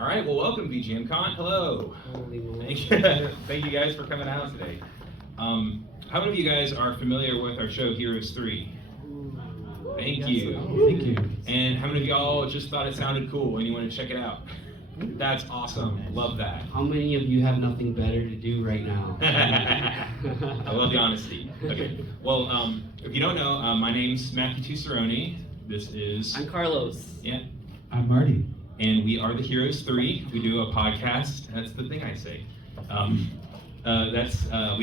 All right, well, welcome VGMCon. Hello. Thank you guys for coming out today. How many of you guys are familiar with our show Heroes 3? Thank you. Thank you. And how many of y'all just thought it sounded cool and you want to check it out? That's awesome. Love that. How many of you have nothing better to do right now? I love the honesty. Okay. Well, if you don't know, my name's Matthew Tusseroni. This is... I'm Carlos. Yeah. I'm Marty. And we are the Heroes 3. We do a podcast. That's the thing I say. We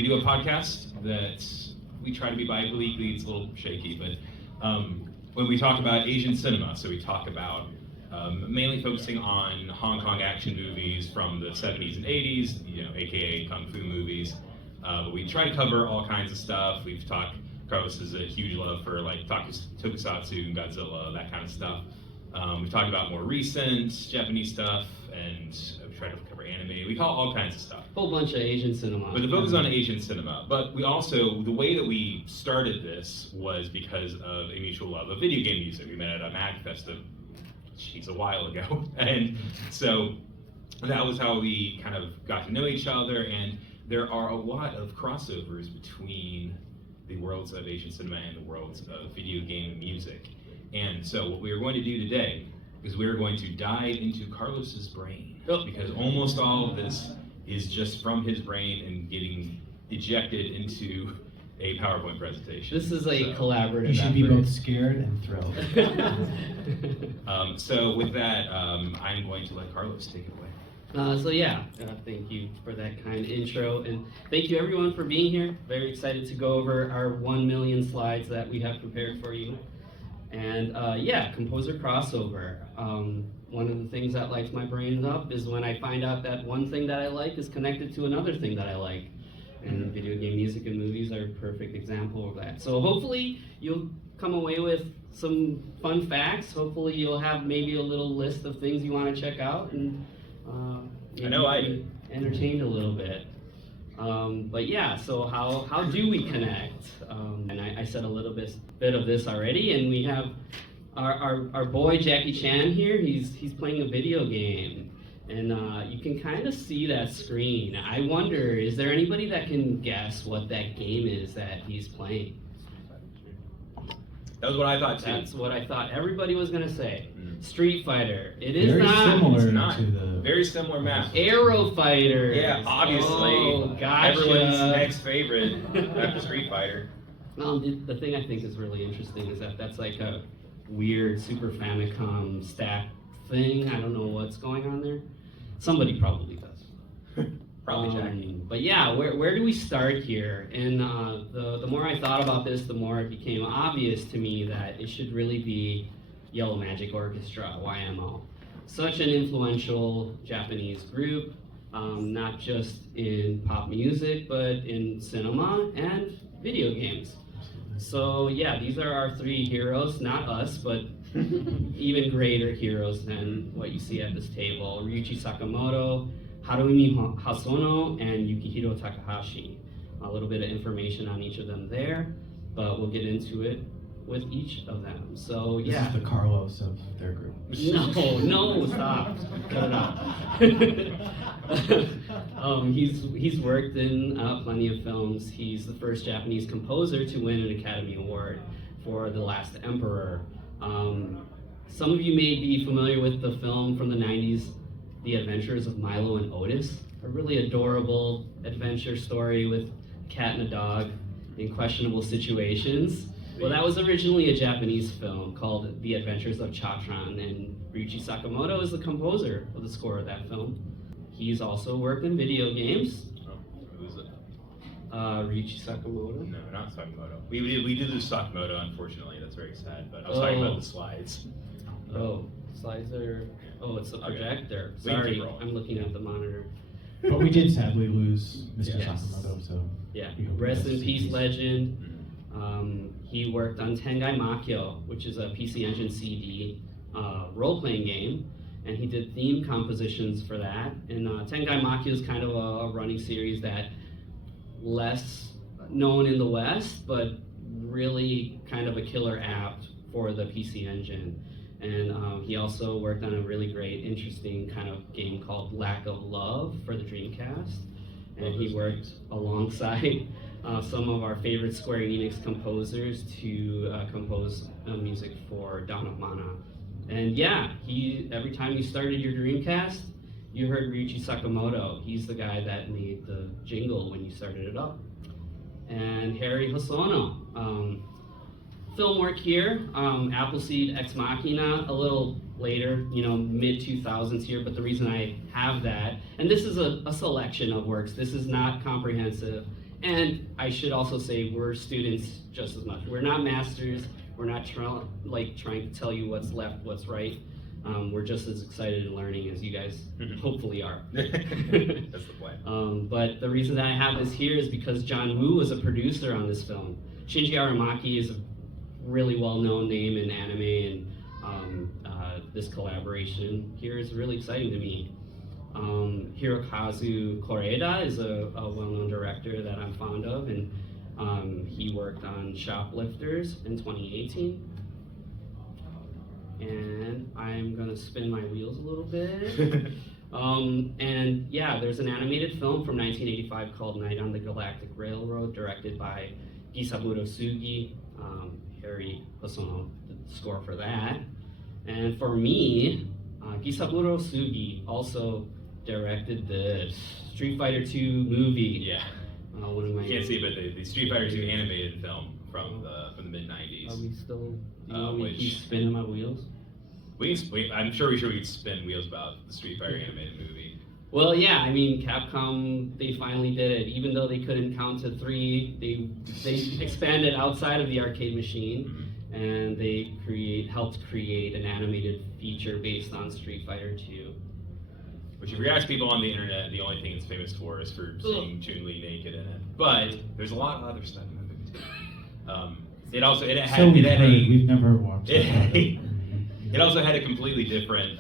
do a podcast that we try to be bi-weekly. It's a little shaky, but when we talk about Asian cinema, so we talk about mainly focusing on Hong Kong action movies from the 70s and 80s, aka Kung Fu movies. But we try to cover all kinds of stuff. Carlos has a huge love for like Tokusatsu and Godzilla, that kind of stuff. We've talked about more recent Japanese stuff, and we've tried to cover anime. We call all kinds of stuff. Whole bunch of Asian cinema. But the focus is on Asian cinema. But we also, the way that we started this was because of a mutual love of video game music. We met at a MagFest a while ago. And so that was how we kind of got to know each other. And there are a lot of crossovers between the worlds of Asian cinema and the worlds of video game music. And so what we are going to do today is we're going to dive into Carlos's brain, because almost all of this is just from his brain and getting ejected into a PowerPoint presentation. This is a collaborative You should effort. be both scared and thrilled. So with that, I'm going to let Carlos take it away. Thank you for that kind intro, and thank you everyone for being here. Very excited to go over our 1 million slides that we have prepared for you. And composer crossover. One of the things that lights my brains up is when I find out that one thing that I like is connected to another thing that I like. And video game music and movies are a perfect example of that. So hopefully you'll come away with some fun facts. Hopefully you'll have maybe a little list of things you want to check out, and I know I do. Entertained a little bit. So how do we connect? And I said a little bit of this already, and we have our boy Jackie Chan here. He's playing a video game, and you can kind of see that screen. I wonder, is there anybody that can guess what that game is that he's playing? That was what I thought too. That's what I thought everybody was gonna say. Street Fighter. It is Very not. similar It's not. to the... Very similar map. Aero Fighter. Yeah, obviously. Oh, gotcha. Everyone's next favorite after Street Fighter. The thing I think is really interesting is that that's like a weird Super Famicom stack thing. I don't know what's going on there. Somebody probably does. Probably Jackie. But yeah, where do we start here? And the more I thought about this, the more it became obvious to me that it should really be Yellow Magic Orchestra, YMO. Such an influential Japanese group, not just in pop music, but in cinema and video games. So yeah, these are our three heroes, not us, but even greater heroes than what you see at this table. Ryuichi Sakamoto, Haruimi Hosono, and Yukihiro Takahashi. A little bit of information on each of them there, but we'll get into it with each of them. So This yeah. is the Carlos of their group. No, stop. Cut it out. He's worked in plenty of films. He's the first Japanese composer to win an Academy Award for The Last Emperor. Some of you may be familiar with the film from the 90s, The Adventures of Milo and Otis. A really adorable adventure story with a cat and a dog in questionable situations. Well, that was originally a Japanese film called The Adventures of Chatran, and Ryuichi Sakamoto is the composer of the score of that film. He's also worked in video games. Oh, who is it? Ryuichi Sakamoto. No, not Sakamoto. We did lose Sakamoto, unfortunately. That's very sad. But I was talking about the slides. Oh, slides are. Oh, it's the Okay. projector. We can keep Sorry, rolling. I'm looking at the monitor. But we did sadly lose Mr. Yes. Sakamoto, so... Yeah, we hope he rest rests in in peace, peace. legend. He worked on Tengai Makyo, which is a PC Engine CD role-playing game, and he did theme compositions for that. And Tengai Makyo is kind of a running series that less known in the West, but really kind of a killer app for the PC Engine. And he also worked on a really great, interesting kind of game called Lack of Love for the Dreamcast. And he worked alongside some of our favorite Square Enix composers to compose music for Dawn of Mana. And yeah, every time you started your Dreamcast, you heard Ryuichi Sakamoto. He's the guy that made the jingle when you started it up. And Harry Hosono. Film work here, Appleseed Ex Machina, a little later, mid-2000s here, but the reason I have that, and this is a selection of works, this is not comprehensive, and I should also say we're students just as much. We're not masters, we're not trying to tell you what's left, what's right. We're just as excited in learning as you guys hopefully are. That's the plan. But the reason that I have this here is because John Woo was a producer on this film. Shinji Aramaki is a really well-known name in anime, and this collaboration here is really exciting to me. Hirokazu Koreeda is a well-known director that I'm fond of, and he worked on Shoplifters in 2018. And I'm gonna spin my wheels a little bit. And yeah, there's an animated film from 1985 called Night on the Galactic Railroad, directed by Gisaburo Sugi. Harry Hosono did the score for that. And for me, Gisaburo Sugi also directed the Street Fighter II movie. Yeah. One of my. You can't see, but the Street Fighter II animated film from the mid-90s. Are we still? Do you want me to keep which- spinning my wheels? I'm sure we could spin wheels about the Street Fighter animated movie. Well, yeah, I mean, Capcom, they finally did it. Even though they couldn't count to 3, they expanded outside of the arcade machine, and they helped create an animated feature based on Street Fighter II. Which, if you ask people on the internet, the only thing it's famous for is for seeing Chun-Li naked in it. But there's a lot of other stuff in the movie too. It we've never watched it. It also had a completely different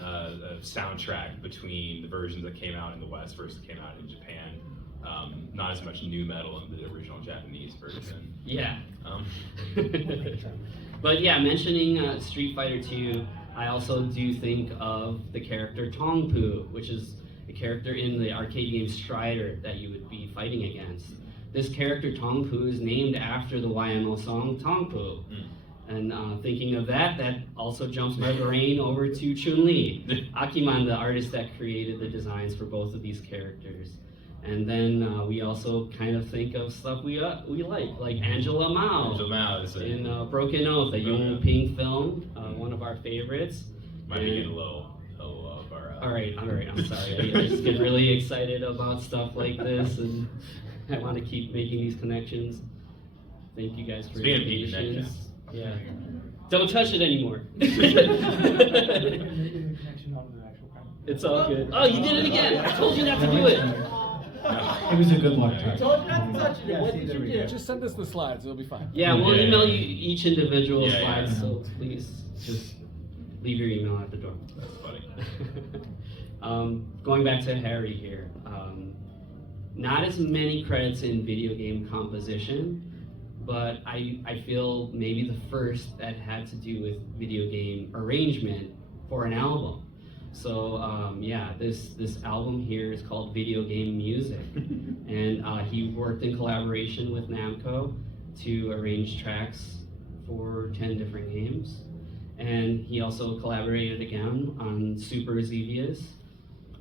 soundtrack between the versions that came out in the West versus came out in Japan. Not as much new metal in the original Japanese version. Yeah. But yeah, mentioning Street Fighter II, I also do think of the character Tongpu, which is a character in the arcade game Strider that you would be fighting against. This character Tongpu is named after the YMO song Tongpu. And thinking of that also jumps my brain over to Chun-Li, Akiman, the artist that created the designs for both of these characters. And then we also kind of think of stuff we like Angela Mao. Angela Mao is in Broken Oath, a Yung Ping film, one of our favorites. Might be getting a little of our... All right, I'm sorry. I just get really excited about stuff like this, and I want to keep making these connections. Thank you guys for your patience. Yeah. Don't touch it anymore. It's all good. Oh, you did it again. I told you not to do it. It was a good luck touch. Told you not to touch it. What did you do? Just send us the slides, it'll be fine. Yeah, we'll Yeah. email you each individual Yeah, slides, yeah. so please just leave your email at the door. That's funny. Going back to Harry here. Not as many credits in video game composition, but I feel maybe the first that had to do with video game arrangement for an album. So yeah, this album here is called Video Game Music, and he worked in collaboration with Namco to arrange tracks for 10 different games, and he also collaborated again on Super Xevious.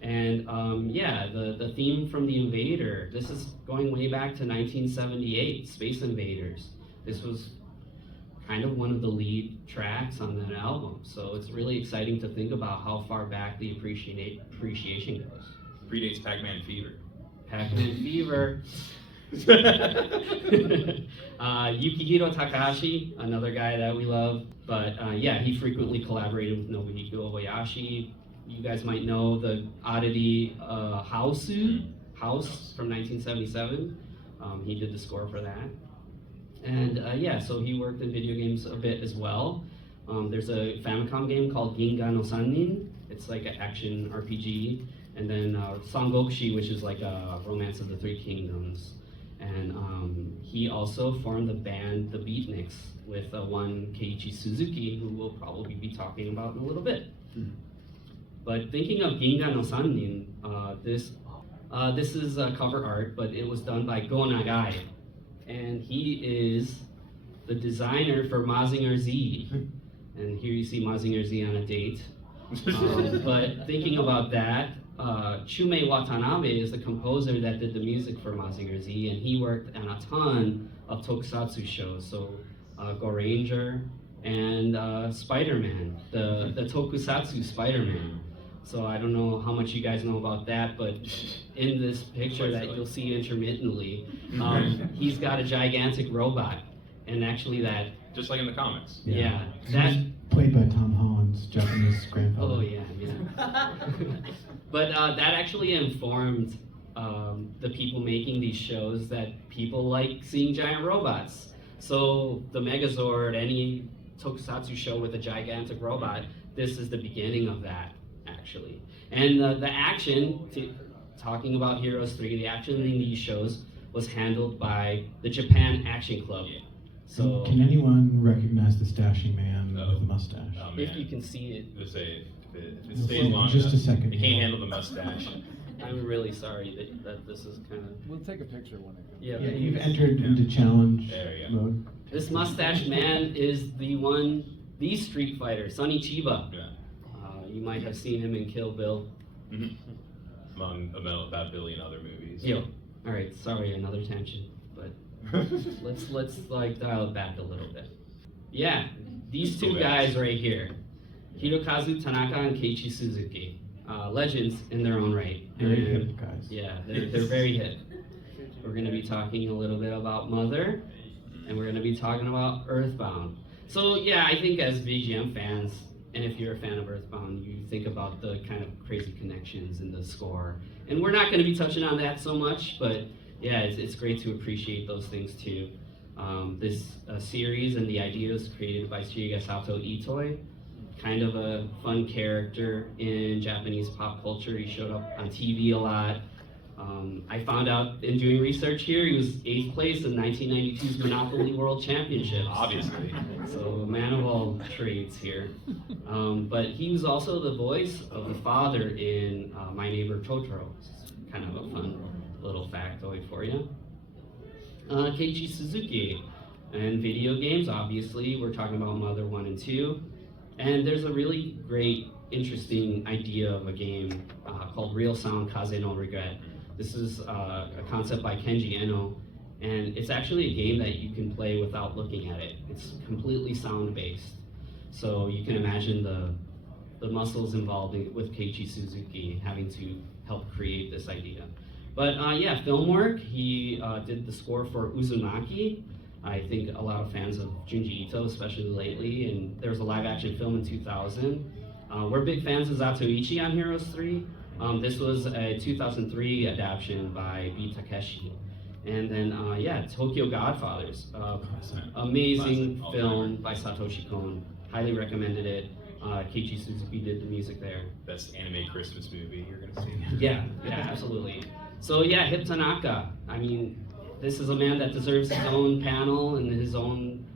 And yeah, the theme from The Invader, this is going way back to 1978, Space Invaders. This was kind of one of the lead tracks on that album. So it's really exciting to think about how far back the appreciation goes. Predates Pac-Man Fever. Pac-Man Fever. Yukihiro Takahashi, another guy that we love. But yeah, he frequently collaborated with Nobuhiko Obayashi. You guys might know the oddity House from 1977. He did the score for that. And yeah, so he worked in video games a bit as well. There's a Famicom game called Ginga no Sannin. It's like an action RPG. And then Sangokshi, which is like a Romance of the Three Kingdoms. And he also formed the band The Beatniks with one Keiichi Suzuki, who we'll probably be talking about in a little bit. But thinking of Ginga no Sannin, this is cover art, but it was done by Go Nagai. And he is the designer for Mazinger Z. And here you see Mazinger Z on a date. But thinking about that, Shumei Watanabe is the composer that did the music for Mazinger Z, and he worked on a ton of tokusatsu shows, so Go Ranger and Spider-Man, the tokusatsu Spider-Man. So I don't know how much you guys know about that, but in this picture that you'll see intermittently, he's got a gigantic robot, and actually that... Just like in the comics. Yeah. That played by Tom Holland's Japanese grandfather. Oh yeah. But that actually informed the people making these shows that people like seeing giant robots. So the Megazord, any tokusatsu show with a gigantic robot, this is the beginning of that, actually. And the action, talking about Heroes 3, the action in these shows was handled by the Japan Action Club. Yeah. So can anyone recognize the stashing man with the mustache? Oh, man. if you can see it, Let's say if it stays long Just a enough, second. you can't handle the mustache. I'm really sorry that this is kind of... We'll take a picture when it comes. Yeah, You've entered into challenge There you go. mode. This mustache man is the Street Fighter, Sonny Chiba. Yeah. You might have seen him in Kill Bill. Among about a billion other movies. Yo, all right, sorry, another tangent, but let's like dial it back a little bit. Yeah, these two guys right here, Hirokazu Tanaka and Keiichi Suzuki, legends in their own right. Very hip guys. Yeah, they're very hip. We're going to be talking a little bit about Mother, and we're going to be talking about Earthbound. So yeah, I think as VGM fans, and if you're a fan of Earthbound, you think about the kind of crazy connections in the score. And we're not going to be touching on that so much, but yeah, it's great to appreciate those things too. This series and the idea was created by Shigesato Itoi, kind of a fun character in Japanese pop culture. He showed up on TV a lot. I found out in doing research here, he was 8th place in 1992's Monopoly World Championships. Obviously. So a man of all trades here. But he was also the voice of the father in My Neighbor Totoro. It's kind of a fun little factoid for you. Keiichi Suzuki. And video games, obviously, we're talking about Mother 1 and 2. And there's a really great, interesting idea of a game called Real Sound Kaze no Regret. This is a concept by Kenji Eno, and it's actually a game that you can play without looking at it. It's completely sound-based. So you can imagine the muscles involved with Keiichi Suzuki having to help create this idea. But yeah, film work, he did the score for Uzumaki. I think a lot of fans of Junji Ito, especially lately, and there was a live-action film in 2000. We're big fans of Zatoichi on Heroes 3. This was a 2003 adaptation by B. Takeshi. And then, yeah, Tokyo Godfathers. Amazing film by Satoshi Kon. Highly recommended it. Keiichi Suzuki did the music there. Best anime Christmas movie you're gonna see. Yeah, absolutely. So yeah, Hip Tanaka. I mean, this is a man that deserves his own panel and his own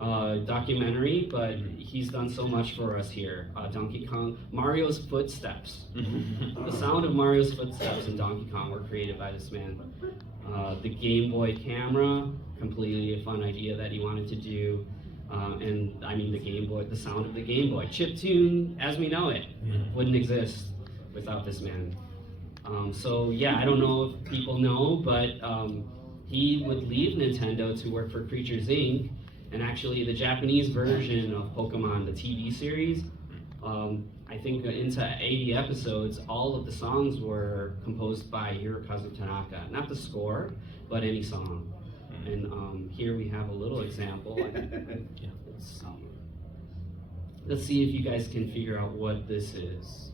documentary, but he's done so much for us here. Donkey Kong, Mario's footsteps. The sound of Mario's footsteps in Donkey Kong were created by this man. The Game Boy camera, completely a fun idea that he wanted to do. And I mean the sound of the Game Boy. Chiptune, as we know it, wouldn't exist without this man. So yeah, I don't know if people know, but he would leave Nintendo to work for Creatures Inc. And actually, the Japanese version of Pokemon, the TV series, I think into 80 episodes, all of the songs were composed by Hirokazu Tanaka. Not the score, but any song. And here we have a little example. Let's see if you guys can figure out what this is.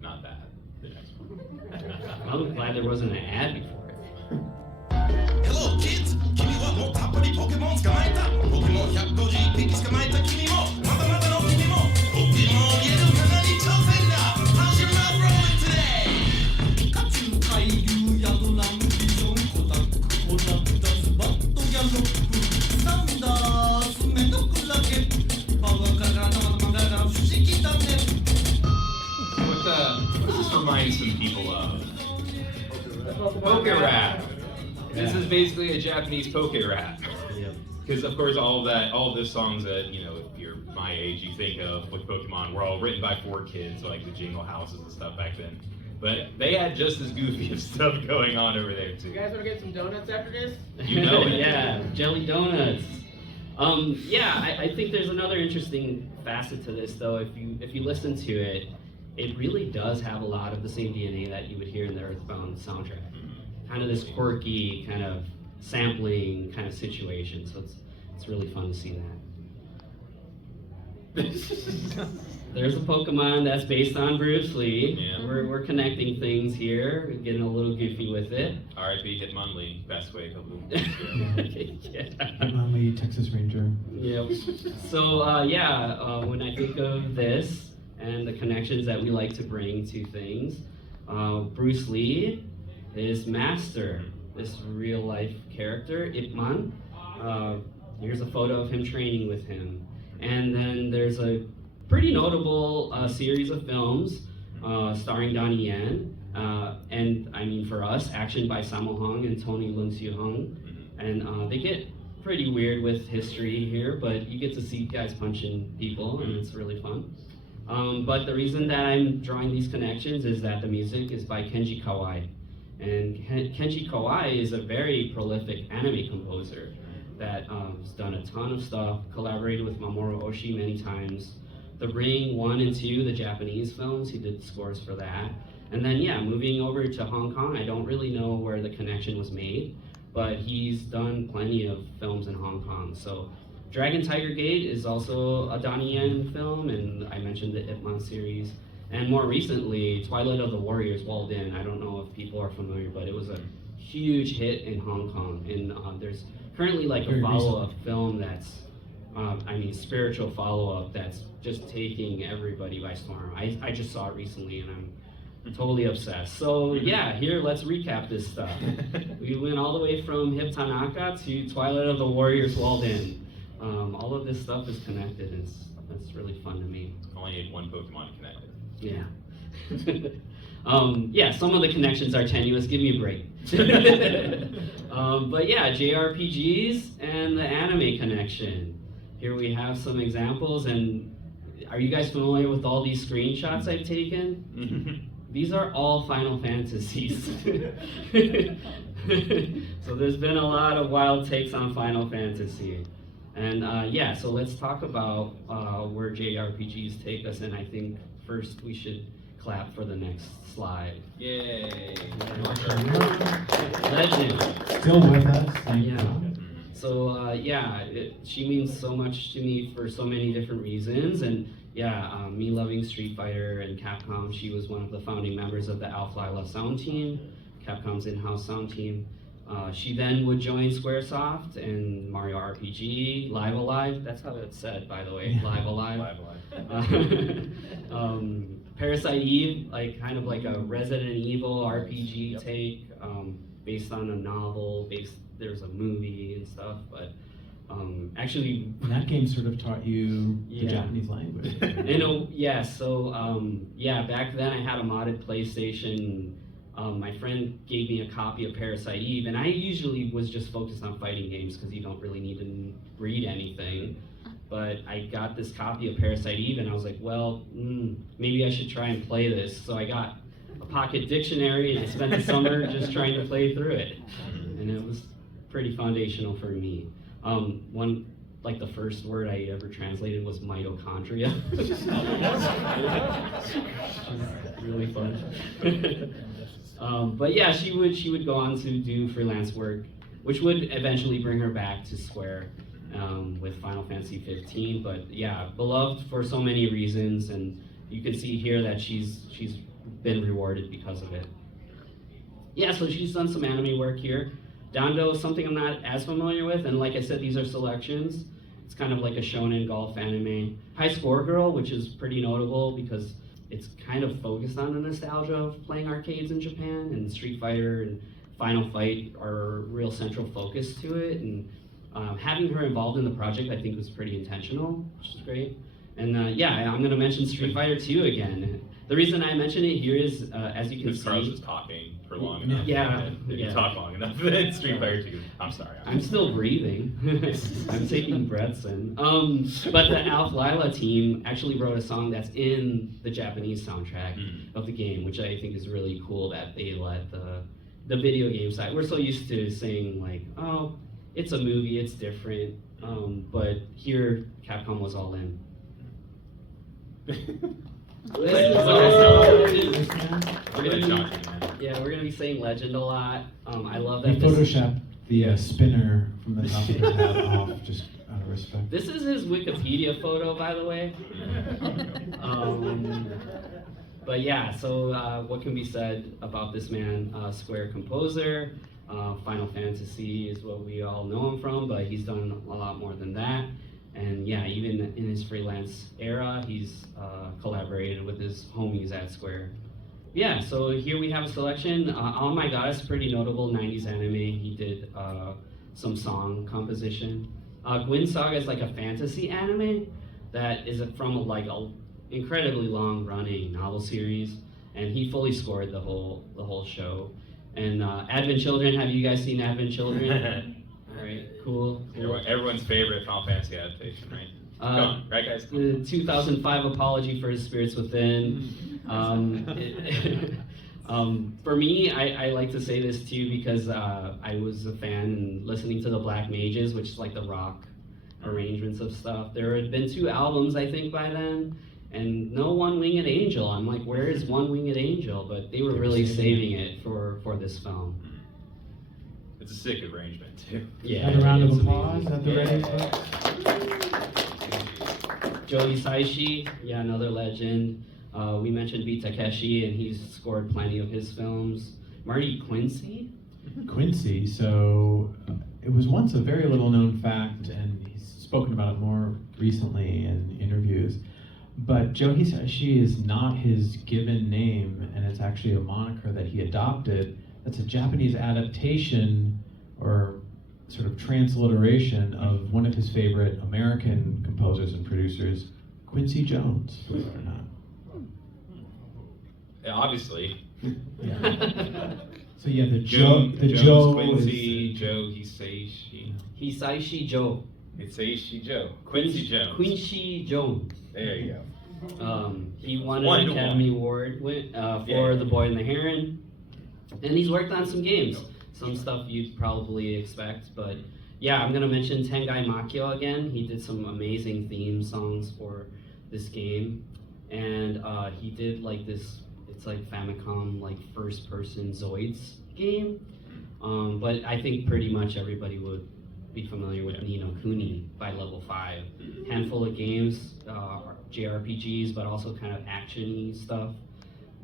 Not that. The next one. I'm glad there wasn't an ad before it. Hello kids! 君はもうたっぷりポケモン捕まえた僕も151匹捕まえた君もまだまだの君もポケモン見えるかなに挑戦だ poke rap. This Yeah. is basically a Japanese poke rap. Yep. Because of course all of the songs that, you know, if you're my age, you think of with Pokemon were all written by 4 kids, like the Jingle Houses and stuff back then. But they had just as goofy of stuff going on over there too. You guys want to get some donuts after this? You know it. Yeah, jelly donuts. I think there's another interesting facet to this though. If you listen to it, it really does have a lot of the same DNA that you would hear in the Earthbound soundtrack. Kind of this quirky, kind of sampling kind of situation. So it's really fun to see that. There's a Pokemon that's based on Bruce Lee. Yeah. We're connecting things here, getting a little goofy with it. R.I.P. Hitmonlee, best way a couple of years ago. Yeah. Hitmonlee, Texas Ranger. Yep. So when I think of this and the connections that we like to bring to things, Bruce Lee is master, this real life character, Ip Man. Here's a photo of him training with him. And then there's a pretty notable series of films starring Donnie Yen. And I mean for us, action by Sammo Hung and Tony Leung Soo Hung. And they get pretty weird with history here, but you get to see guys punching people, and it's really fun. But the reason that I'm drawing these connections is that the music is by Kenji Kawai. And Kenji Kawai is a very prolific anime composer that has done a ton of stuff, collaborated with Mamoru Oshii many times. The Ring 1 and 2, the Japanese films, he did scores for that. And then moving over to Hong Kong, I don't really know where the connection was made, but he's done plenty of films in Hong Kong. So Dragon Tiger Gate is also a Donnie Yen film, and I mentioned the Ip Man series. And more recently, Twilight of the Warriors Walled In. I don't know if people are familiar, but it was a huge hit in Hong Kong. And there's currently like a follow-up film that's, spiritual follow-up that's just taking everybody by storm. I just saw it recently and I'm totally obsessed. So here, let's recap this stuff. We went all the way from Hip Tanaka to Twilight of the Warriors Walled In. All of this stuff is connected, and it's really fun to me. Only need one Pokemon connected. Yeah. Some of the connections are tenuous. Give me a break. But JRPGs and the anime connection. Here we have some examples, and are you guys familiar with all these screenshots I've taken? These are all Final Fantasies. So there's been a lot of wild takes on Final Fantasy. And so let's talk about where JRPGs take us, and I think first we should clap for the next slide. Yay! Legend. Still with us. Thank you. So she means so much to me for so many different reasons, and me loving Street Fighter and Capcom, she was one of the founding members of the Alpha Lila sound team, Capcom's in-house sound team. She then would join Squaresoft and Mario RPG, Live Alive, that's how it's said, by the way, Live Alive. Live. Parasite Eve, kind of like a Resident Evil RPG take, based on a novel, there's a movie and stuff, but actually... And that game sort of taught you the Japanese language. Back then I had a modded PlayStation. My friend gave me a copy of Parasite Eve, and I usually was just focused on fighting games because you don't really need to read anything. But I got this copy of Parasite Eve, and I was like, well, maybe I should try and play this. So I got a pocket dictionary, and I spent the summer just trying to play through it. And it was pretty foundational for me. The first word I ever translated was mitochondria. Which is really fun. She would go on to do freelance work, which would eventually bring her back to Square with Final Fantasy 15. But beloved for so many reasons, and you can see here that she's been rewarded because of it. So she's done some anime work here. Dando is something I'm not as familiar with, and like I said, these are selections. It's kind of like a shonen golf anime. High Score Girl, which is pretty notable because it's kind of focused on the nostalgia of playing arcades in Japan, and Street Fighter and Final Fight are a real central focus to it. And having her involved in the project, I think, was pretty intentional, which is great. And yeah, I'm going to mention Street Fighter 2 again. The reason I mention it here is, as you can Because Carlos see, is talking for long enough. Yeah, and if yeah. you talk long enough, then Street Fighter 2. I'm sorry. I'm still breathing. I'm taking breaths in. But the Alf Lila team actually wrote a song that's in the Japanese soundtrack of the game, which I think is really cool that they let the video game side. We're so used to saying like, oh, it's a movie, it's different. But here, Capcom was all in. This is we're gonna be saying Legend a lot. I love He that. This, photoshopped the spinner from the top of his hat off, just out of respect. this is his Wikipedia photo, by the way. But yeah, so what can be said about this man? Square composer. Final Fantasy is what we all know him from, but he's done a lot more than that. And yeah, even in his freelance era, he's collaborated with his homies at Square. Yeah, so here we have a selection. Oh My God is pretty notable 90s anime. He did some song composition. Gwyn Saga is like a fantasy anime that is from like a incredibly long running novel series, and he fully scored the whole show. And Advent Children, have you guys seen Advent Children? All right, cool. Everyone's favorite Final Fantasy adaptation, right? Go on, right, guys? The 2005 Apology for His Spirits Within. For me, I like to say this too because I was a fan and listening to the Black Mages, which is like the rock arrangements of stuff. There had been 2 albums, I think, by then, and no One Winged Angel. I'm like, where is One Winged Angel? But they were really saving it for this film. It's a sick arrangement, too. Yeah. Have a round of it's applause amazing. at the ready, folks. Joe Hisaishi, yeah, another legend. We mentioned Beat Takeshi, and he's scored plenty of his films. Marty Quincy? Quincy, so it was once a very little known fact, and he's spoken about it more recently in interviews. But Joe Hisaishi is not his given name, and it's actually a moniker that he adopted. That's a Japanese adaptation or sort of transliteration of one of his favorite American composers and producers, Quincy Jones, believe it or not. Yeah, obviously. Yeah. So yeah, the Jones, Joe Quincy, is, Joe, Hisaishi. Hisaishi Joe. Hisaishi Joe. Quincy Jones. Quincy Jones. There you go. He won One an to Academy Award for The Boy and the Heron. And he's worked on some games. Some stuff you'd probably expect, but yeah, I'm gonna mention Tengai Makio again. He did some amazing theme songs for this game. And he did like this, it's like Famicom, like first person Zoids game. But I think pretty much everybody would be familiar with Ni no Kuni by level 5. Handful of games, JRPGs, but also kind of action-y stuff.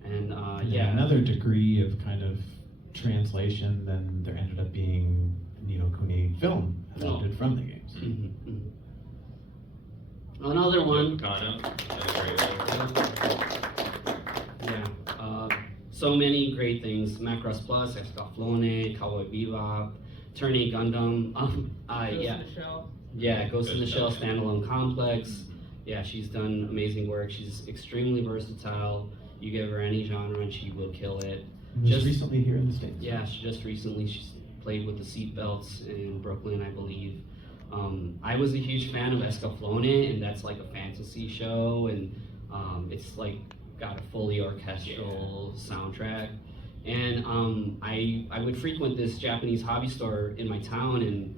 And yeah. Another degree of kind of translation, then there ended up being Ni no Kuni film adapted from the games. Mm-hmm, mm-hmm. Another one. Kano, another great one. Yeah. So many great things. Macross Plus, Escaflowne, Cowboy Bebop, Turn 8 Gundam. Yeah. Yeah, Ghost in the Shell standalone complex. Yeah, she's done amazing work. She's extremely versatile. You give her any genre and she will kill it. Just recently here in the States. Yeah, she's played with the Seatbelts in Brooklyn, I believe. I was a huge fan of Escaflowne, and that's like a fantasy show, and it's like got a fully orchestral soundtrack. And I would frequent this Japanese hobby store in my town, and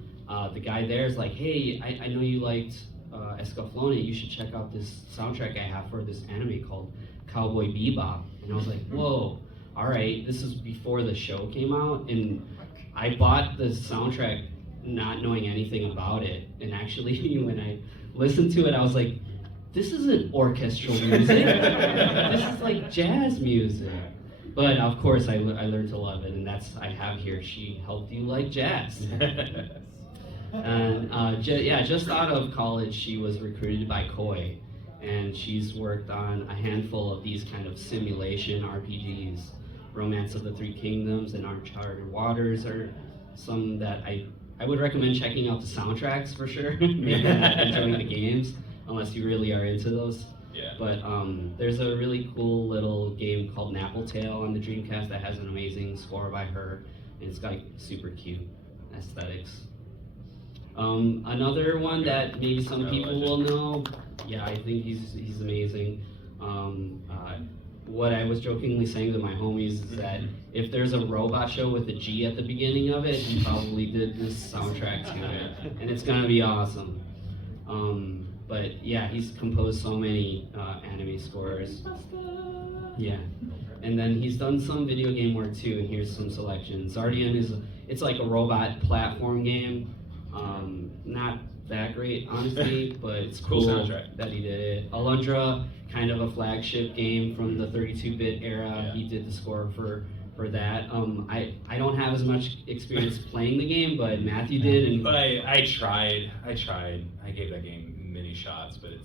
the guy there is like, hey, I know you liked Escaflowne, you should check out this soundtrack I have for this anime called Cowboy Bebop. And I was like, whoa, all right, this is before the show came out, and I bought the soundtrack not knowing anything about it. And actually, when I listened to it, I was like, this isn't orchestral music. This is like jazz music. But of course, I learned to love it, and that's I have here. She helped you like jazz. And just out of college, she was recruited by Koei, and she's worked on a handful of these kind of simulation RPGs. Romance of the Three Kingdoms and Uncharted Waters are some that I would recommend checking out the soundtracks for sure. Maybe not enjoying the games. unless you really are into those. Yeah. But there's a really cool little game called Napple Tale on the Dreamcast that has an amazing score by her, and it's got super cute aesthetics. Another one that maybe some people will know, yeah, I think he's amazing. What I was jokingly saying to my homies is that if there's a robot show with a G at the beginning of it, he probably did this soundtrack to it, and it's gonna be awesome. But yeah, he's composed so many anime scores. Yeah, and then he's done some video game work too, and here's some selections. Zardian it's like a robot platform game. Not that great, honestly, but it's Cool cool soundtrack. that he did it. Alundra, kind of a flagship game from the 32-bit era. Yeah. He did the score for that. I don't have as much experience playing the game, but Matthew did, and But I tried. I gave that game many shots, but it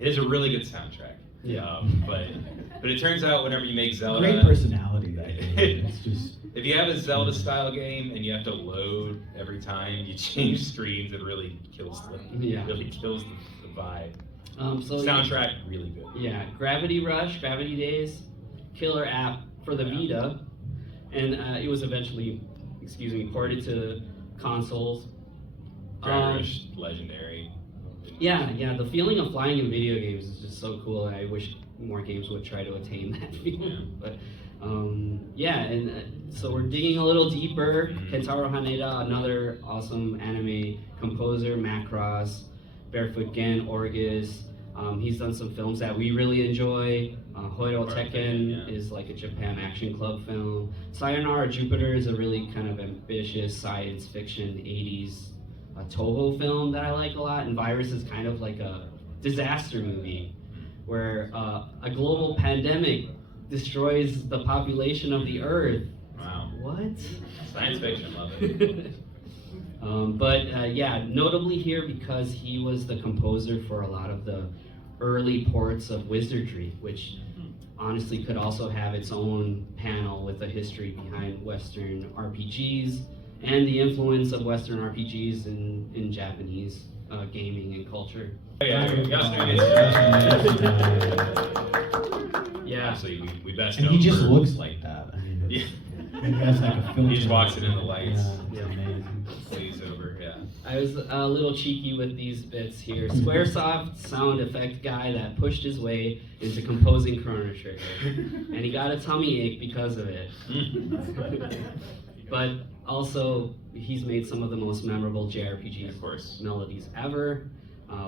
is a really good soundtrack. Yeah. But it turns out whenever you make Zelda, Great personality, that game. It's just. if you have a Zelda style game and you have to load every time you change screens, it really kills the vibe. so Soundtrack really good. yeah, Gravity Rush, Gravity Days, killer app for the Vita, and it was eventually, ported to consoles. Rush, legendary. Yeah, the feeling of flying in video games is just so cool, and I wish more games would try to attain that feeling. But so we're digging a little deeper. Kentaro Haneda, another awesome anime composer, Macross, Barefoot Gen, Orgus. He's done some films that we really enjoy. Hoiro Tekken is like a Japan Action Club film. Sayonara Jupiter is a really kind of ambitious science fiction 80s Toho film that I like a lot. And Virus is kind of like a disaster movie where a global pandemic destroys the population of the Earth. Wow. What? Science fiction, love it. Notably here because he was the composer for a lot of the early ports of Wizardry, which honestly could also have its own panel with the history behind Western RPGs and the influence of Western RPGs in Japanese gaming and culture. Yeah. Obviously, we best And know he just for- looks like that. I mean, Yeah. he has like a filter. He just walks it in the lights. Yeah, it's amazing. Glaze over, yeah. I was a little cheeky with these bits here. Squaresoft sound effect guy that pushed his way into composing Chrono Trigger, and he got a tummy ache because of it. But also, he's made some of the most memorable JRPGs Of course. melodies ever.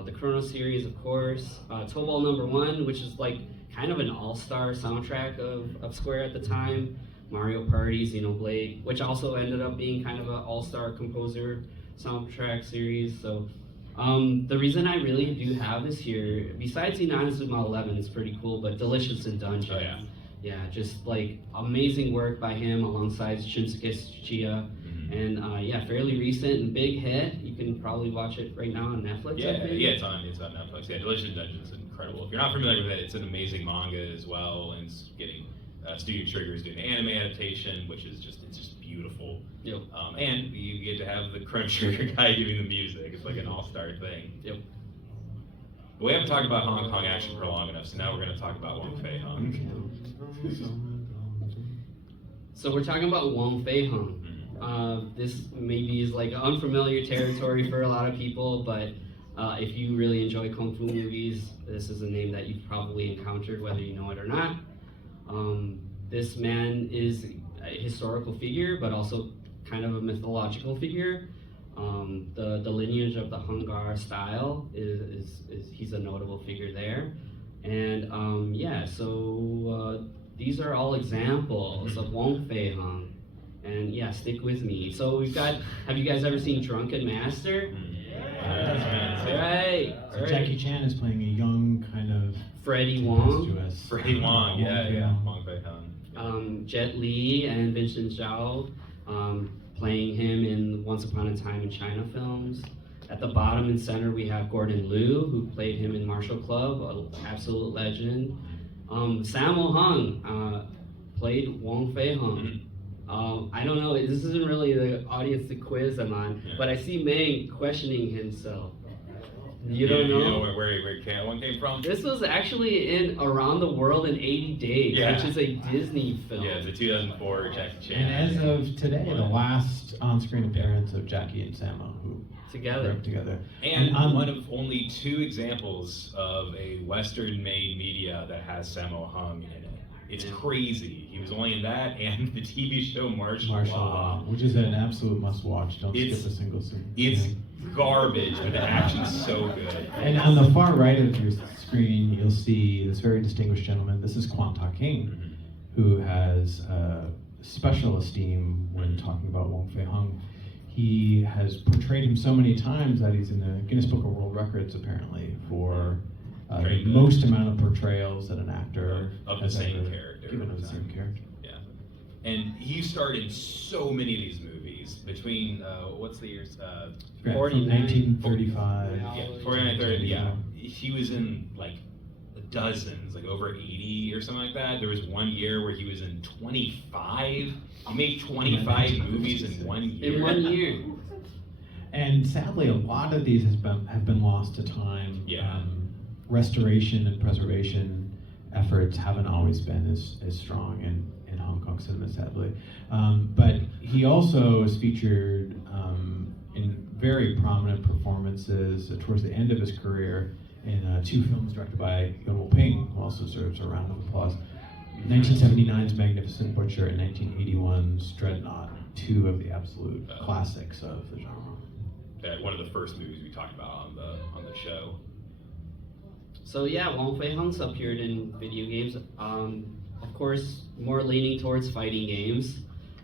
The Chrono series, of course. Tobal #1, which is like kind of an all-star soundtrack of Square at the time. Mario Party, Xenoblade, which also ended up being kind of an all-star composer soundtrack series. So the reason I really do have this here, besides Inazuma 11, is pretty cool, but Delicious in Dungeon. Oh, yeah. Yeah, just like amazing work by him alongside Shunsuke Tsuchiya. And fairly recent and big hit. You can probably watch it right now on Netflix. I think. It's on Netflix. Yeah, Delicious Dungeon is incredible. If you're not familiar with it, it's an amazing manga as well, and it's getting Studio Trigger's doing an anime adaptation, which is just beautiful. Yep. And you get to have the Chrono Trigger guy doing the music. It's like an all-star thing. Yep. But we haven't talked about Hong Kong action for long enough, so now we're going to talk about Wong Fei Hung. So we're talking about Wong Fei Hung. This maybe is like unfamiliar territory for a lot of people, but if you really enjoy Kung Fu movies, this is a name that you've probably encountered whether you know it or not. This man is a historical figure, but also kind of a mythological figure. The lineage of the Hung Gar style is he's a notable figure there. And these are all examples of Wong Fei Hung. And yeah, stick with me. So have you guys ever seen Drunken Master? Right. So Jackie Chan is playing a young kind of Freddie Wong, tempestuous, Freddie Wong, yeah. Wong Fei Hung. Jet Li, and Vincent Zhao playing him in Once Upon a Time in China films. At the bottom and center, we have Gordon Liu, who played him in Martial Club, an absolute legend. Sammo Hung played Wong Fei Hung. I don't know, this isn't really the audience to quiz I'm on, but I see Meng questioning himself. You don't You know? know where Can One came from? This was actually in Around the World in 80 Days, Yeah. which is a Disney film. Yeah, the 2004 Jackie Chan. And as of today, the last on-screen appearance of Jackie and Sammo, who Together. grew up together. And one of only 2 examples of a Western-made media that has Sammo Hung in it. It's crazy. He was only in that and the TV show Martial Law. Which is an absolute must-watch. Don't It's- skip a single scene. It's Yeah. garbage, but the action's so good. And on the far right of your screen, you'll see this very distinguished gentleman. This is Kwon Ta King, Mhm. who has special esteem when talking about Wong Fei Hung. He has portrayed him so many times that he's in the Guinness Book of World Records, apparently, for the Very good. most amount of portrayals that an actor Of the has same ever character. given of the same character. Yeah. And he starred in so many of these movies between, what's the years? From 49. 1935. Yeah, 49, 30, yeah. He was in like dozens, like over 80 or something like that. There was one year where he was in 25. He made 25 movies in 1 year. In 1 year. And sadly, a lot of these have been lost to time. Yeah. Restoration and preservation efforts haven't always been as strong in Hong Kong cinema, sadly. But he also is featured in very prominent performances towards the end of his career in 2 films directed by Yuen Ping, who also deserves a round of applause. 1979's Magnificent Butcher and 1981's Dreadnought, 2 of the absolute classics of the genre. One of the first movies we talked about on the show. So yeah, Wong Fei Hung's appeared in video games. Of course, more leaning towards fighting games.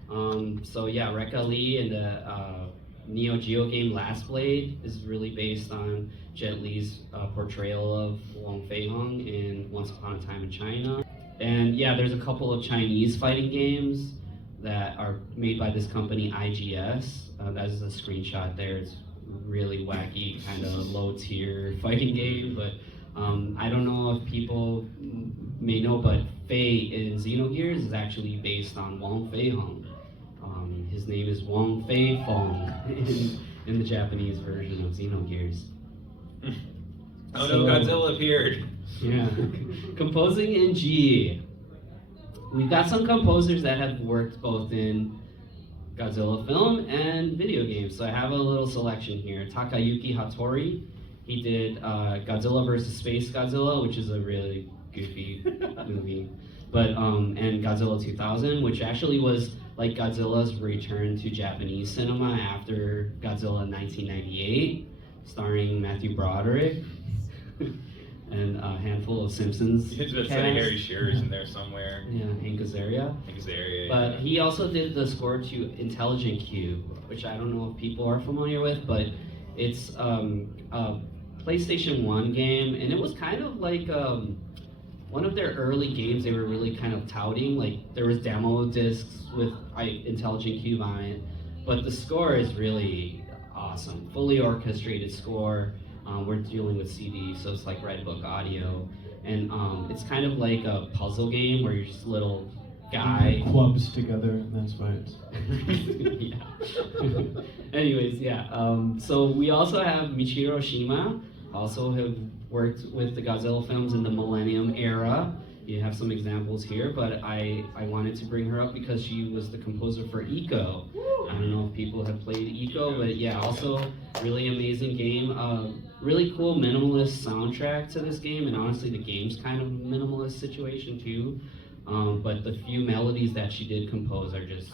So yeah, Rekka Lee in the Neo Geo game Last Blade is really based on Jet Li's portrayal of Wong Fei Hung in Once Upon a Time in China. And yeah, there's a couple of Chinese fighting games that are made by this company IGS. That is a screenshot there. It's really wacky, kind of low tier fighting game, but I don't know if people may know, but Fei in Xenogears is actually based on Wong Fei Hung. His name is Wong Fei Fong in the Japanese version of Xenogears. Oh So- no, Godzilla appeared. Yeah. Composing in G. We've got some composers that have worked both in Godzilla film and video games. So I have a little selection here. Takayuki Hattori. He did Godzilla vs. Space Godzilla, which is a really goofy movie. But and Godzilla 2000, which actually was like Godzilla's return to Japanese cinema after Godzilla 1998, starring Matthew Broderick. And a handful of Simpsons It's just cast. Harry Shearer's in there somewhere. Yeah, Hank Azaria. I think it's the area. But he also did the score to Intelligent Cube, which I don't know if people are familiar with, but it's a PlayStation 1 game, and it was kind of like one of their early games they were really kind of touting. Like, there was demo discs with Intelligent Cube on it, but the score is really awesome. Fully orchestrated score. We're dealing with CD, so it's like Red Book audio. And it's kind of like a puzzle game where you're just a little guy. Clubs together, and that's why it's. Yeah. Anyways, yeah. So we also have Michiro Shima, also have worked with the Godzilla films in the Millennium era. You have some examples here, but I wanted to bring her up because she was the composer for Eco. I don't know if people have played Eco, but yeah, also really amazing game. Really cool minimalist soundtrack to this game, and honestly the game's kind of minimalist situation too. But the few melodies that she did compose are just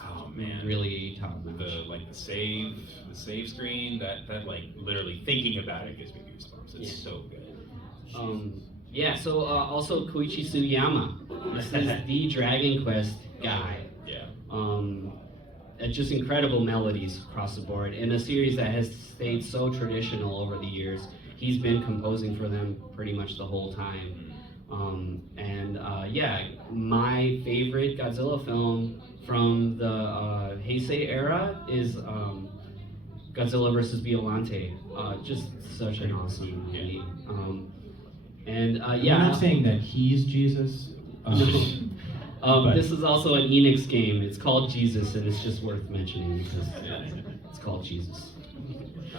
really top notch. The save screen, that like literally thinking about it gives me goosebumps. It's so good. Yeah, so also Koichi Sugiyama. This is the Dragon Quest guy. Yeah. Just incredible melodies across the board. In a series that has stayed so traditional over the years, he's been composing for them pretty much the whole time. Yeah, my favorite Godzilla film from the Heisei era is Godzilla vs. Biollante. Just such an awesome movie. Yeah. I'm not saying that he's Jesus. But- This is also an Enix game. It's called Jesus, and it's just worth mentioning because it's called Jesus.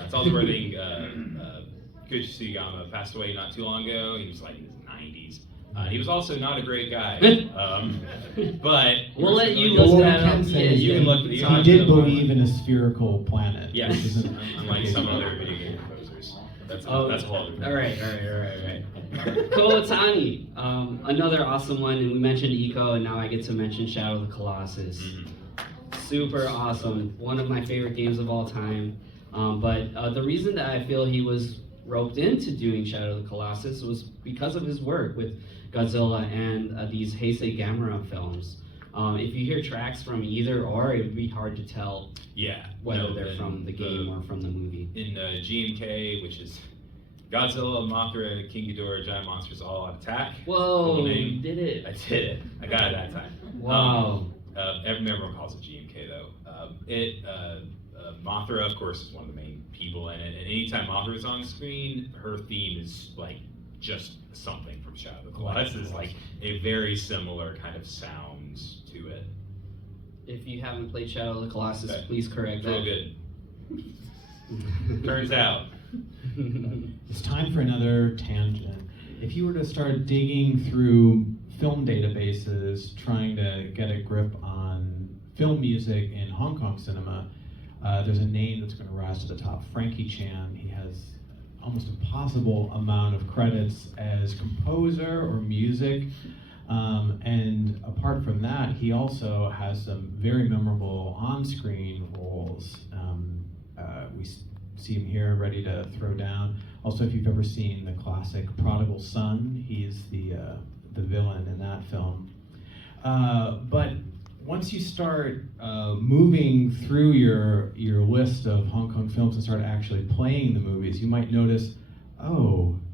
It's also worth being Koichi Sugiyama passed away not too long ago. He was like in his 90s. He was also not a great guy. But We'll let you But look what that we can up. say Yeah, is you that can look- he you can did look it up believe in a spherical planet. Yes, which isn't unlike the some case. other video game composers. That's a Oh, whole other thing. All right. Kootani, another awesome one, and we mentioned Eco, and now I get to mention Shadow of the Colossus. Mhm. Super awesome, one of my favorite games of all time. But the reason that I feel he was roped into doing Shadow of the Colossus was because of his work with Godzilla and these Heisei Gamera films. If you hear tracks from either or, it would be hard to tell Yeah. whether no, they're from the game or from the movie. In GMK, which is Godzilla, Mothra, King Ghidorah, Giant Monsters All on Attack. Whoa, Cool you name. did it. I did it. I got it that time. Wow. Everyone calls it GMK though. Mothra, of course, is one of the main people in it. And anytime Mothra is on screen, her theme is like just something from Shadow of the Colossus. Like a very similar kind of sound to it. If you haven't played Shadow of the Colossus, Okay. please correct It's real that. good. Turns out. It's time for another tangent. If you were to start digging through film databases, trying to get a grip on film music in Hong Kong cinema, there's a name that's going to rise to the top, Frankie Chan. He has almost impossible amount of credits as composer or music. And apart from that, he also has some very memorable on-screen roles. We see him here ready to throw down. Also, if you've ever seen the classic Prodigal Son, he's the villain in that film. But once you start moving through your list of Hong Kong films and start actually playing the movies, you might notice,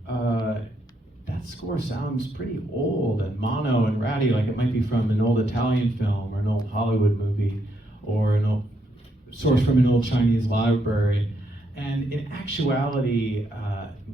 that score sounds pretty old and mono and ratty, like it might be from an old Italian film or an old Hollywood movie or an old source from an old Chinese library. And in actuality,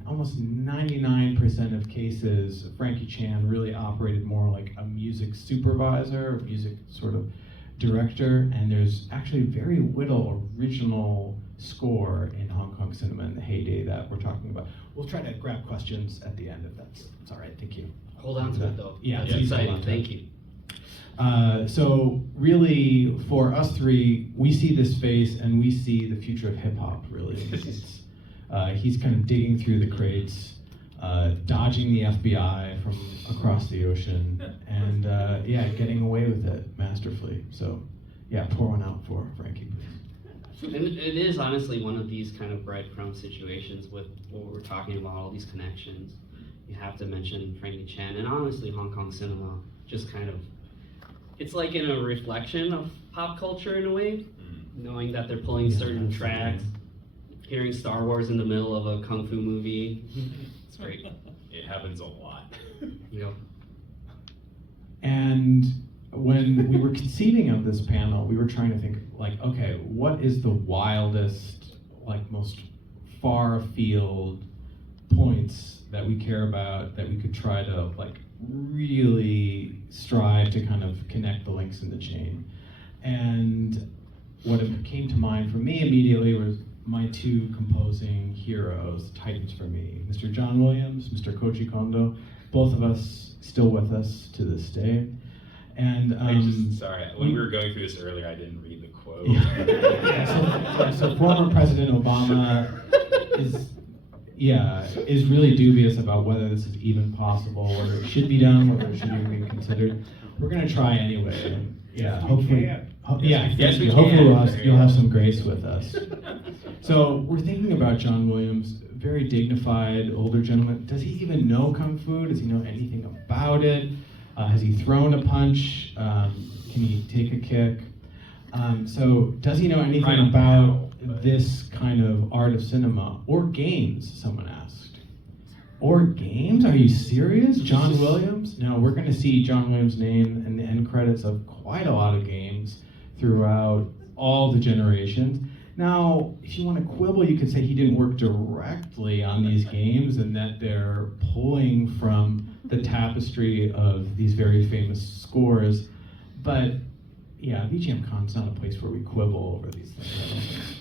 almost 99% of cases, Frankie Chan really operated more like a music supervisor, a music sort of director, and there's actually very little original score in Hong Kong cinema in the heyday that we're talking about. We'll try to grab questions at the end if that's all right. Thank you. Hold on to it though. Yeah, That's please hold exciting. on to Thank it. you. So really, for us three, we see this space and we see the future of hip hop. Really, he's kind of digging through the crates, dodging the FBI from across the ocean, and getting away with it masterfully. So, yeah, pour one out for Frankie, please. And it is honestly one of these kind of breadcrumb situations with what we're talking about, all these connections. You have to mention Frankie Chan, and honestly, Hong Kong cinema just kind of, it's like in a reflection of pop culture in a way, knowing that they're pulling certain tracks, hearing Star Wars in the middle of a kung fu movie. It's great. It happens a lot. Yep. And when we were conceiving of this panel, we were trying to think, like, okay, what is the wildest, like, most far afield points that we care about that we could try to, like, really strive to kind of connect the links in the chain. And what came to mind for me immediately was my two composing heroes, titans for me, Mr. John Williams, Mr. Koji Kondo, both of us still with us to this day. And Sorry, when we were going through this earlier, I didn't read the quote. so former President Obama is really dubious about whether this is even possible, whether it should be done, whether it should even be considered. We're going to try anyway. And hopefully, Yes, we hopefully can. you'll have some grace with us. So we're thinking about John Williams, very dignified older gentleman. Does he even know Kung Fu? Does he know anything about it? Has he thrown a punch? Can he take a kick? So does he know anything Right. about this kind of art of cinema or games, someone asked. Or games? Are you serious? John Williams? No, we're going to see John Williams' name in the end credits of quite a lot of games throughout all the generations. Now, if you want to quibble, you could say he didn't work directly on these games and that they're pulling from the tapestry of these very famous scores. But yeah, VGMCon is not a place where we quibble over these things.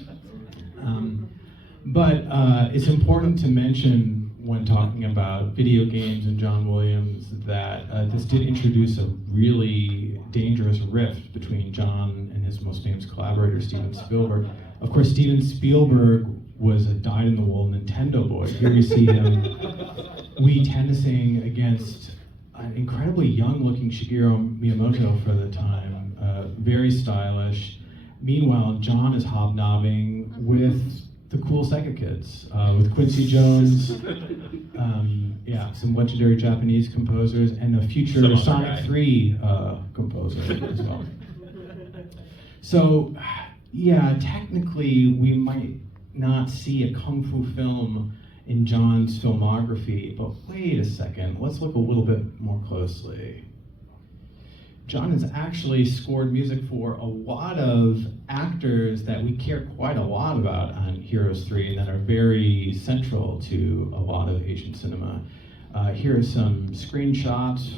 But it's important to mention when talking about video games and John Williams that this did introduce a really dangerous rift between John and his most famous collaborator, Steven Spielberg. Of course, Steven Spielberg was a dyed-in-the-wool Nintendo boy. Here we see him Wii tennising against an incredibly young-looking Shigeru Miyamoto for the time, very stylish. Meanwhile, John is hobnobbing with the cool Sega kids, with Quincy Jones, some legendary Japanese composers, and a future Some other Sonic guy. 3 composer as well. So, yeah, technically we might not see a kung fu film in John's filmography, but wait a second, let's look a little bit more closely. John has actually scored music for a lot of actors that we care quite a lot about on Heroes 3 and that are very central to a lot of Asian cinema. Here are some screenshots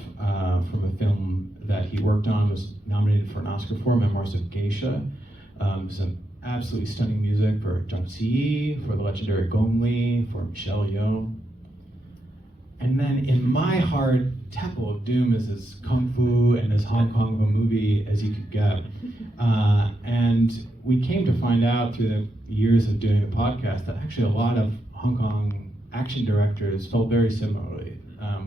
from a film that he worked on, was nominated for an Oscar for, Memoirs of Geisha. Some absolutely stunning music for Zhang Ziyi, for the legendary Gong Li, for Michelle Yeoh. And then in my heart, Temple of Doom is as kung fu and as Hong Kong of a movie as you could get. And we came to find out through the years of doing the podcast that actually a lot of Hong Kong action directors felt very similarly.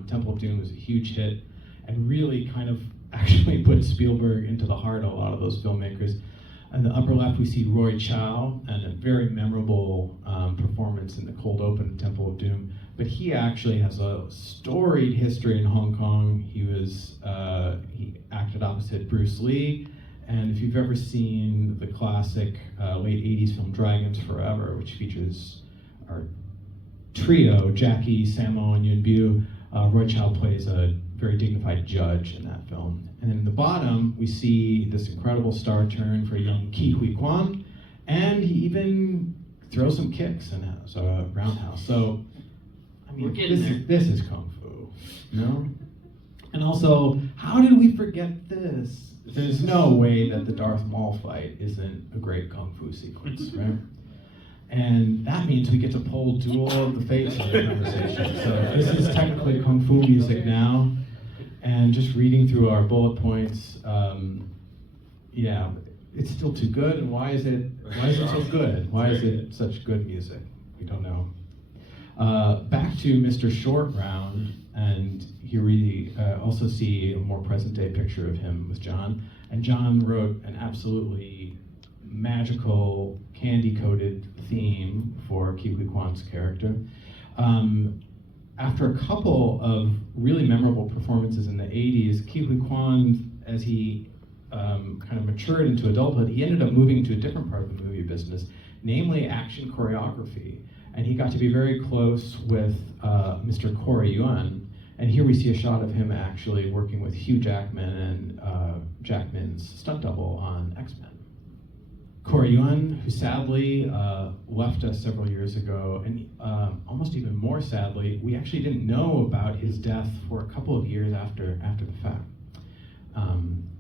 Temple of Doom was a huge hit and really kind of actually put Spielberg into the heart of a lot of those filmmakers. In the upper left, we see Roy Chow and a very memorable performance in the cold open of Temple of Doom. But he actually has a storied history in Hong Kong. He acted opposite Bruce Lee. And if you've ever seen the classic late 80s film Dragons Forever, which features our trio, Jackie, Sammo, and Yuen Biu, Roy Chow plays a very dignified judge in that film. And then in the bottom, we see this incredible star turn for young Ke Huy Quan, and he even throws some kicks in a roundhouse. So, I We're mean, getting there. this is kung fu, no? And also, how did we forget this? There's no way that the Darth Maul fight isn't a great kung fu sequence, right? And that means we get to pull Duel of the Fates in the conversation. So this is technically kung fu music now. And just reading through our bullet points, it's still too good. And why is it so good? Why is it such good music? We don't know. Back to Mr. Short Round, and here we also see a more present day picture of him with John. And John wrote an absolutely magical, candy-coated theme for Ke Huy Quan's character. After a couple of really memorable performances in the 80s, Ke Huy Quan, as he kind of matured into adulthood, he ended up moving to a different part of the movie business, namely action choreography. And he got to be very close with Mr. Corey Yuen. And here we see a shot of him actually working with Hugh Jackman and Jackman's stunt double on X-Men. Corey Yuen, who sadly left us several years ago, and almost even more sadly, we actually didn't know about his death for a couple of years after the fact.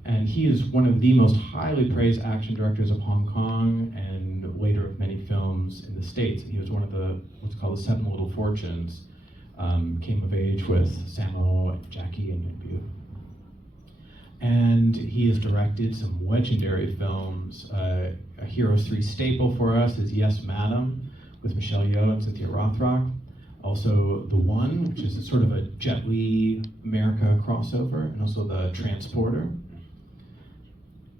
And he is one of the most highly praised action directors of Hong Kong and later of many films in the States. He was one of the what's called the Seven Little Fortunes. Came of age with Sammo, Jackie, and Yuen Biu. And he has directed some legendary films. A Heroes 3 staple for us is Yes, Madam, with Michelle Yeoh and Cynthia Rothrock. Also The One, which is sort of a Jet Li America crossover, and also The Transporter.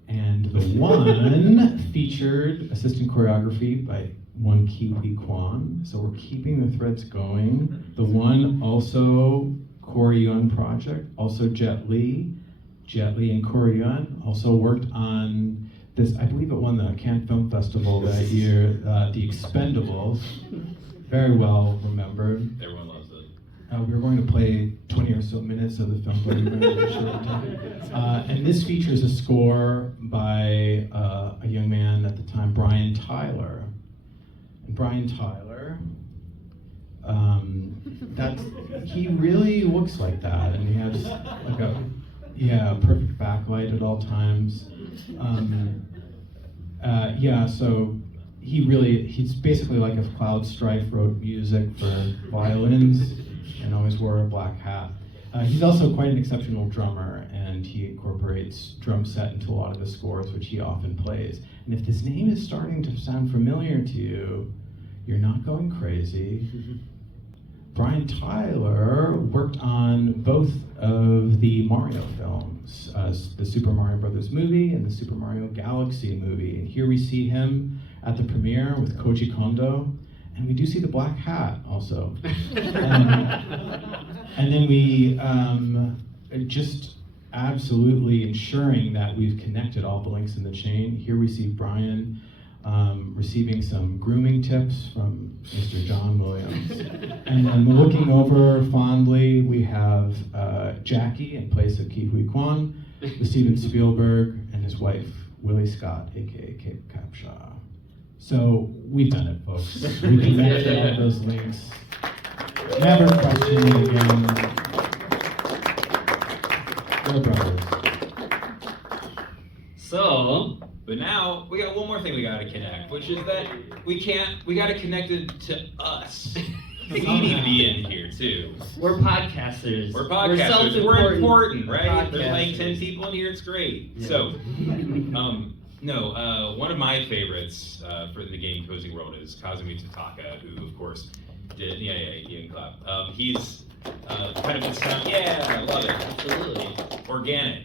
And The One featured assistant choreography by one Ke Huy Quan. So we're keeping the threads going. The One, also Corey Yuen project, also Jet Li. Jet Li and Corey Yuen also worked on this, I believe it won the Cannes Film Festival that year, The Expendables. Very well remembered. Everyone loves it. We were going to play 20 or so minutes of the film, but we ran out of short time. And this features a score by a young man at the time, Brian Tyler. And Brian Tyler, he really looks like that, and he has like a perfect backlight at all times. So he's basically like if Cloud Strife wrote music for violins and always wore a black hat. He's also quite an exceptional drummer, and he incorporates drum set into a lot of his scores, which he often plays. And if this name is starting to sound familiar to you, you're not going crazy. Brian Tyler worked on both of the Mario films, the Super Mario Brothers movie and the Super Mario Galaxy movie. And here we see him at the premiere with Koji Kondo, and we do see the black hat also. And then we just absolutely ensuring that we've connected all the links in the chain. Here we see Brian receiving some grooming tips from Mr. John Williams. And then looking over fondly, we have Jackie in place of Ki Hui Kwan, with Steven Spielberg and his wife, Willie Scott, aka Kate Capshaw. So we've done it, folks. We connected all those links. Never question it again. We're brothers. So, But now we got one more thing we gotta connect, which is that we gotta connect it to us. We need to be in here too. we're podcasters. We're podcasters. We're self-important important, right? There's like podcasters. 10 people in here. It's great. Yeah. So, one of my favorites for the game composing world is Kazumi Tataka, who of course did. Yeah, you can clap. He's kind of been sound. Yeah, I love it. Absolutely. Organic.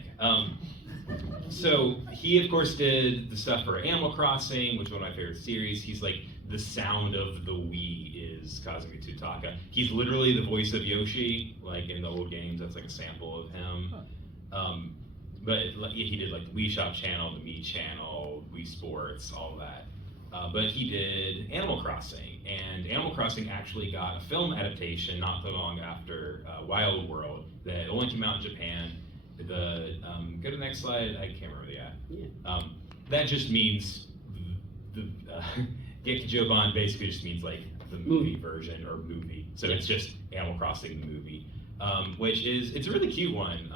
So he of course did the stuff for Animal Crossing, which is one of my favorite series. He's like the sound of the Wii is Kazumi Tataka. He's literally the voice of Yoshi, like in the old games. That's like a sample of him. But he did like the Wii Shop channel, the Mii channel, Wii Sports, all of that. But he did Animal Crossing, and Animal Crossing actually got a film adaptation not too long after Wild World that only came out in Japan. Go to the next slide. I can't remember the ad. Yeah. That just means the Gekijoban basically just means like the movie version or movie. So it's just Animal Crossing the movie, which it's a really cute one.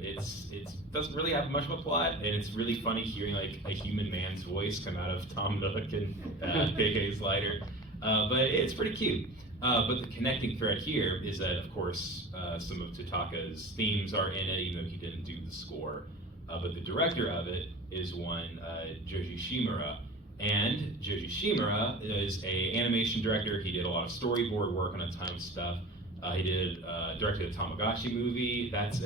It doesn't really have much of a plot, and it's really funny hearing like a human man's voice come out of Tom Nook and KK Slider. But it's pretty cute. But the connecting thread here is that, of course, some of Tataka's themes are in it, even though he didn't do the score. But the director of it is one Joji Shimura. And Joji Shimura is an animation director. He did a lot of storyboard work on a ton of stuff. He directed a Tamagotchi movie. That's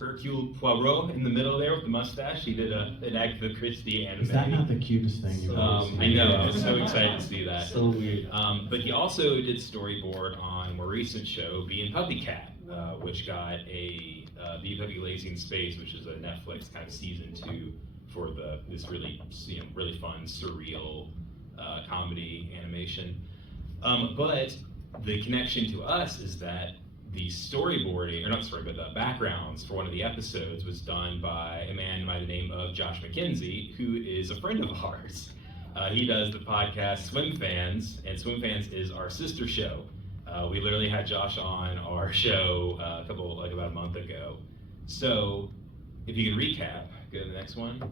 Hercule Poirot in the middle there with the mustache. He did an Agatha Christie anime. Is that not the cutest thing you've ever seen? I know, I was so excited to see that. So weird. But he also did storyboard on a more recent show, Bee and Puppy Cat, which got a Bee and Puppy Lazy in Space, which is a Netflix kind of season 2 for this really really fun, surreal comedy animation. But the connection to us is that the storyboarding, or not story, but the backgrounds for one of the episodes was done by a man by the name of Josh McKenzie, who is a friend of ours. He does the podcast Swim Fans, and Swim Fans is our sister show. We literally had Josh on our show about a month ago. So, if you can recap, go to the next one.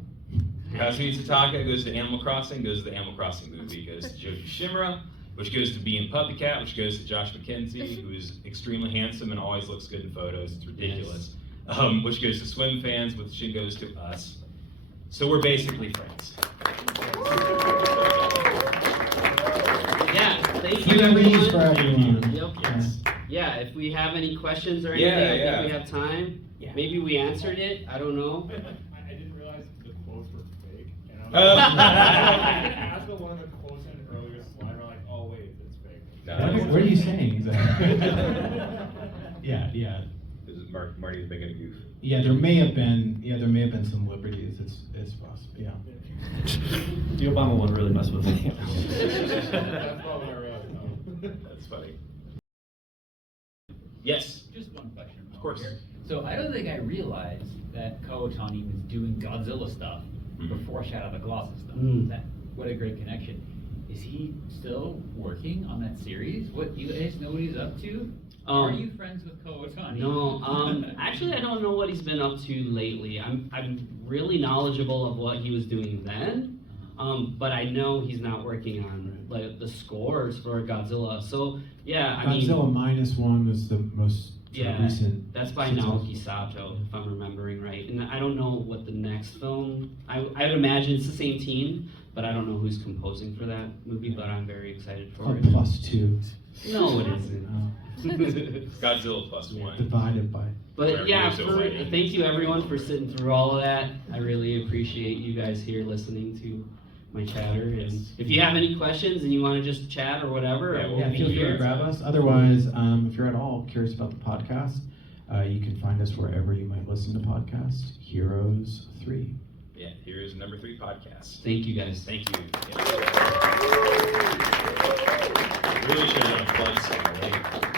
Kazumi Tataka goes to Animal Crossing, goes to the Animal Crossing movie, goes to Joji Shimura, which goes to Bee and Puppy Cat, which goes to Josh McKenzie, who is extremely handsome and always looks good in photos. It's ridiculous. Yes. Which goes to Swim Fans, which goes to us. So we're basically friends. Yeah, thank Free you everyone. reads for everyone. Yep. Yes. Yeah, if we have any questions or Yeah, anything, I yeah. think we have time. Yeah. Maybe we answered it. I don't know. I didn't realize the quotes were fake. And Oh. I was asked one of the quotes in an earlier slide, I'm like, oh wait, it's fake. What are you saying exactly? yeah. This is Marty's making a goof. Yeah, there may have been some liberties. It's possible. Yeah. The Obama one really messed with me. That's probably what I realized. No. That's funny. Yes. Just one question. Of course. So I don't think I realized that Kawatani was doing Godzilla stuff Mhm. before Shadow of the Colossus stuff. Mm. What a great connection. Is he still working on that series? What, you guys know what he's up to? Are you friends with Kawatani? No, actually, I don't know what he's been up to lately. I'm really knowledgeable of what he was doing then, But I know he's not working on like the scores for Godzilla. So yeah, I mean, Godzilla -1 was the most yeah, recent. that's by Naoki Sato, if I'm remembering right. And I don't know what the next film. I would imagine it's the same team, but I don't know who's composing for that movie. But I'm very excited for Or it. +2. No, it isn't. Godzilla +1. Divided by. But yeah, Wherever you're so right. thank you everyone for sitting through all of that. I really appreciate you guys here listening to my chatter. And if you have any questions and you want to just chat or whatever, Yeah, we'll Yeah, be feel free here. to grab us. Otherwise, if you're at all curious about the podcast, you can find us wherever you might listen to podcasts. Heroes 3. Yeah, here is number 3 podcast. Thank you guys. Thank you. Yeah. Really should have done a plug song, right?